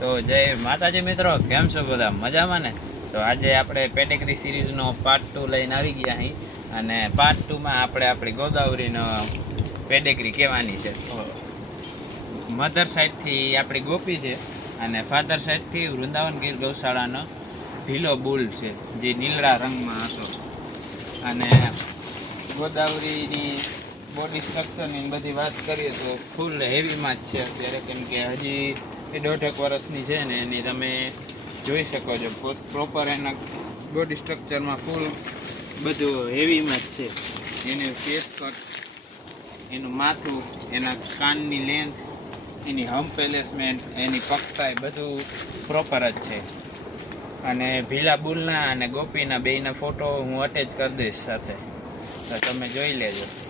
તો જય માતાજી મિત્રો, કેમ છો બધા? મજામાં ને? તો આજે આપણે પેટેગરી સિરીઝનો પાર્ટ ટુ લઈને આવી ગયા અહીં. અને પાર્ટ ટુમાં આપણે આપણી ગોદાવરીનો પેટેગરી કહેવાની છે. મધર સાઈડથી આપણી ગોપી છે અને ફાધર સાઈડથી વૃંદાવન ગીર ગૌશાળાનો ઢીલો બુલ છે, જે નીલડા રંગમાં હતો. અને ગોદાવરીની બોડી સ્ટ્રક્ચરની બધી વાત કરીએ તો ફૂલ હેવીમાં જ છે અત્યારે, કેમ કે હજી એ દોઢેક વર્ષની છે ને એની તમે જોઈ શકો છો. પ્રોપર એના બોડી સ્ટ્રક્ચરમાં ફૂલ બધું હેવીમાં જ છે. એનું ફેસ કટ એનું માથું, એના કાનની લેન્થ એની હમ પેલેસમેન્ટ એની પગતાઈ બધું પ્રોપર જ છે. અને ભીલા બુલના અને ગોપીના બેયના ફોટો હું અટેચ કરી દઈશ સાથે. તો તમે જોઈ લેજો.